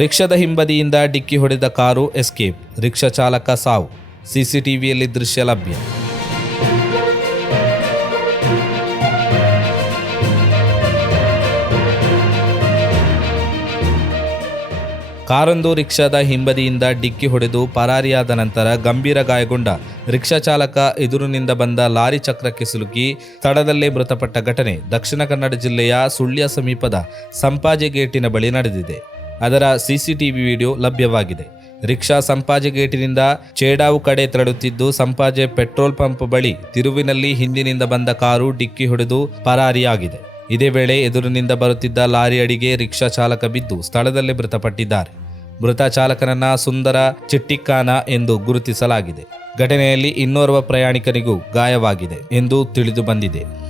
ರಿಕ್ಷಾದ ಹಿಂಬದಿಯಿಂದ ಡಿಕ್ಕಿ ಹೊಡೆದ car escape, rickshaw ಚಾಲಕ ಸಾವು. ಸಿಸಿಟಿವಿಯಲ್ಲಿ ದೃಶ್ಯ ಲಭ್ಯ. ಕಾರೊಂದು ರಿಕ್ಷಾದ ಹಿಂಬದಿಯಿಂದ ಡಿಕ್ಕಿ ಹೊಡೆದು ಪರಾರಿಯಾದ ನಂತರ ಗಂಭೀರ ಗಾಯಗೊಂಡ ರಿಕ್ಷಾ ಚಾಲಕ ಎದುರಿನಿಂದ ಬಂದ ಲಾರಿ ಚಕ್ರಕ್ಕೆ ಸಿಲುಕಿ ಸ್ಥಳದಲ್ಲೇ ಮೃತಪಟ್ಟ ಘಟನೆ ದಕ್ಷಿಣ ಕನ್ನಡ ಜಿಲ್ಲೆಯ ಸುಳ್ಯ ಸಮೀಪದ ಸಂಪಾಜೆ ಗೇಟಿನ ಬಳಿ ನಡೆದಿದೆ. ಅದರ ಸಿಸಿಟಿವಿ ವಿಡಿಯೋ ಲಭ್ಯವಾಗಿದೆ. ರಿಕ್ಷಾ ಸಂಪಾಜೆ ಗೇಟಿನಿಂದ ಚೇಡಾವು ಕಡೆ ತೆರಳುತ್ತಿದ್ದು, ಸಂಪಾಜೆ ಪೆಟ್ರೋಲ್ ಪಂಪ್ ಬಳಿ ತಿರುವಿನಲ್ಲಿ ಹಿಂದಿನಿಂದ ಬಂದ ಕಾರು ಡಿಕ್ಕಿ ಹೊಡೆದು ಪರಾರಿಯಾಗಿದೆ. ಇದೇ ವೇಳೆ ಎದುರಿನಿಂದ ಬರುತ್ತಿದ್ದ ಲಾರಿ ಅಡಿಗೆ ರಿಕ್ಷಾ ಚಾಲಕ ಬಿದ್ದು ಸ್ಥಳದಲ್ಲೇ ಮೃತಪಟ್ಟಿದ್ದಾರೆ. ಮೃತ ಚಾಲಕನನ್ನ ಸುಂದರ ಚಿಟ್ಟಿಕ್ಕಾನ ಎಂದು ಗುರುತಿಸಲಾಗಿದೆ. ಘಟನೆಯಲ್ಲಿ ಇನ್ನೋರ್ವ ಪ್ರಯಾಣಿಕನಿಗೂ ಗಾಯವಾಗಿದೆ ಎಂದು ತಿಳಿದು ಬಂದಿದೆ.